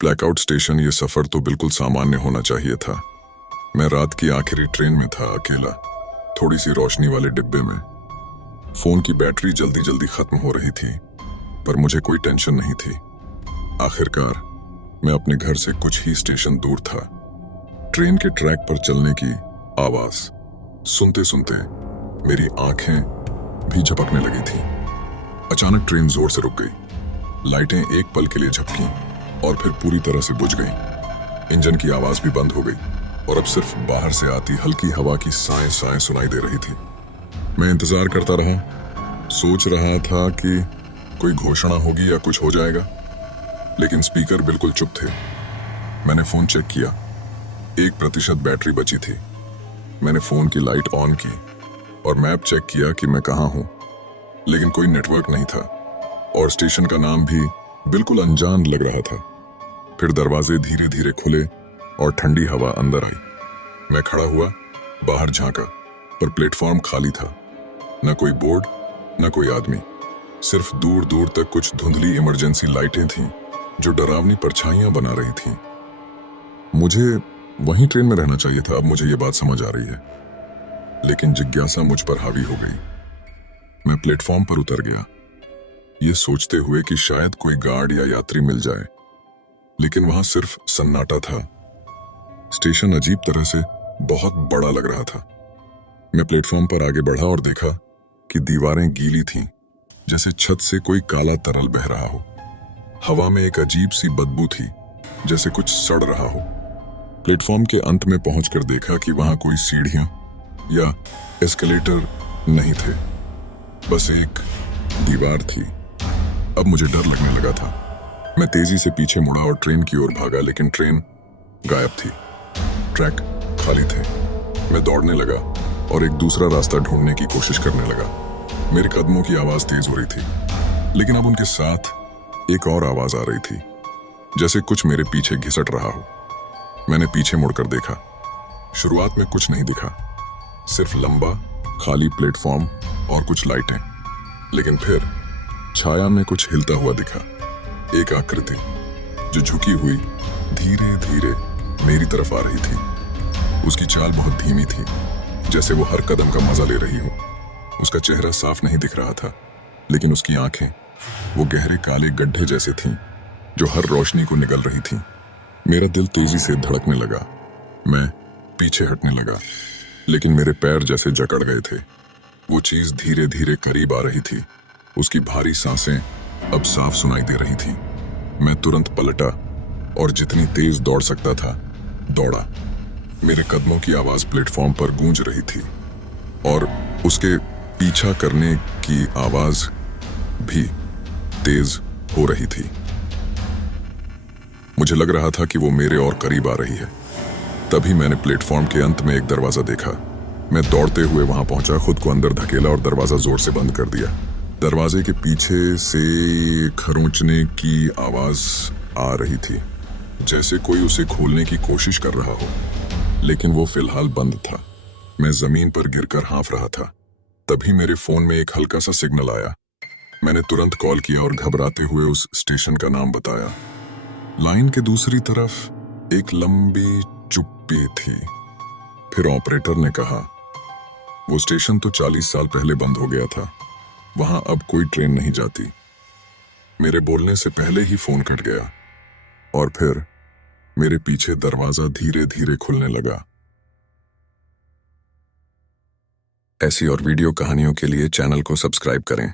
Blackout station, ये सफर तो बिल्कुल सामान्य होना चाहिए था। मैं रात की आखिरी ट्रेन में था, अकेला, थोड़ी सी रोशनी वाले डिब्बे में। फोन की बैटरी जल्दी जल्दी खत्म हो रही थी, पर मुझे कोई टेंशन नहीं थी। आखिरकार मैं अपने घर से कुछ ही स्टेशन दूर था। ट्रेन के ट्रैक पर चलने की आवाज सुनते सुनते मेरी आंखें भी झपकने लगी थी। अचानक ट्रेन जोर से रुक गई। लाइटें एक पल के लिए झपकी और फिर पूरी तरह से बुझ गईं। इंजन की आवाज भी बंद हो गई और अब सिर्फ बाहर से आती हल्की हवा की साएं साएं सुनाई दे रही थी। मैं इंतजार करता रहा, सोच रहा था कि कोई घोषणा होगी या कुछ हो जाएगा, लेकिन स्पीकर बिल्कुल चुप थे। मैंने फोन चेक किया, 1% बैटरी बची थी। मैंने फोन की लाइट ऑन की और मैप चेक किया कि मैं कहाँ हूँ, लेकिन कोई नेटवर्क नहीं था और स्टेशन का नाम भी बिल्कुल अनजान लग रहा था। फिर दरवाजे धीरे धीरे खुले और ठंडी हवा अंदर आई। मैं खड़ा हुआ, बाहर झांका, पर प्लेटफॉर्म खाली था। न कोई बोर्ड, न कोई आदमी, सिर्फ दूर दूर तक कुछ धुंधली इमरजेंसी लाइटें थीं जो डरावनी परछाइयां बना रही थीं। मुझे वहीं ट्रेन में रहना चाहिए था, अब मुझे ये बात समझ आ रही है, लेकिन जिज्ञासा मुझ पर हावी हो गई। मैं प्लेटफॉर्म पर उतर गया, ये सोचते हुए कि शायद कोई गार्ड या यात्री मिल जाए, लेकिन वहां सिर्फ सन्नाटा था। स्टेशन अजीब तरह से बहुत बड़ा लग रहा था। मैं प्लेटफॉर्म पर आगे बढ़ा और देखा कि दीवारें गीली थीं, जैसे छत से कोई काला तरल बह रहा हो। हवा में एक अजीब सी बदबू थी, जैसे कुछ सड़ रहा हो। प्लेटफॉर्म के अंत में पहुंचकर देखा कि वहां कोई सीढ़ियां या एस्केलेटर नहीं थे, बस एक दीवार थी। अब मुझे डर लगने लगा था। मैं तेजी से पीछे मुड़ा और ट्रेन की ओर भागा, लेकिन ट्रेन गायब थी। ट्रैक खाली थे। मैं दौड़ने लगा और एक दूसरा रास्ता ढूंढने की कोशिश करने लगा। मेरे कदमों की आवाज तेज हो रही थी, लेकिन अब उनके साथ एक और आवाज आ रही थी, जैसे कुछ मेरे पीछे घिसट रहा हो। मैंने पीछे मुड़कर देखा। शुरुआत में कुछ नहीं दिखा, सिर्फ लंबा खाली प्लेटफॉर्म और कुछ लाइटें। लेकिन फिर छाया में कुछ हिलता हुआ दिखा, एक आकृति जो झुकी हुई धीरे धीरे मेरी तरफ आ रही थी। उसकी चाल बहुत धीमी थी, जैसे वो हर कदम का मजा ले रही हो। उसका चेहरा साफ नहीं दिख रहा था, लेकिन उसकी आंखें वो गहरे काले गड्ढे जैसे थीं जो हर रोशनी को निगल रही थीं। मेरा दिल तेजी से धड़कने लगा। मैं पीछे हटने लगा, लेकिन मेरे पैर जैसे जकड़ गए थे। वो चीज धीरे धीरे करीब आ रही थी। उसकी भारी सांसें अब साफ सुनाई दे रही थीं। मैं तुरंत पलटा और जितनी तेज दौड़ सकता था दौड़ा। मेरे कदमों की आवाज प्लेटफॉर्म पर गूंज रही थी और उसके पीछा करने की आवाज भी तेज हो रही थी। मुझे लग रहा था कि वो मेरे और करीब आ रही है। तभी मैंने प्लेटफॉर्म के अंत में एक दरवाजा देखा। मैं दौड़ते हुए वहां पहुंचा, खुद को अंदर धकेला और दरवाजा जोर से बंद कर दिया। दरवाजे के पीछे से खरोंचने की आवाज आ रही थी, जैसे कोई उसे खोलने की कोशिश कर रहा हो, लेकिन वो फिलहाल बंद था। मैं जमीन पर गिरकर हाँफ रहा था। तभी मेरे फोन में एक हल्का सा सिग्नल आया। मैंने तुरंत कॉल किया और घबराते हुए उस स्टेशन का नाम बताया। लाइन के दूसरी तरफ एक लंबी चुप्पी थी। फिर ऑपरेटर ने कहा, वो स्टेशन तो 40 साल पहले बंद हो गया था, वहां अब कोई ट्रेन नहीं जाती। मेरे बोलने से पहले ही फोन कट गया और फिर मेरे पीछे दरवाजा धीरे धीरे खुलने लगा। ऐसी और वीडियो कहानियों के लिए चैनल को सब्सक्राइब करें।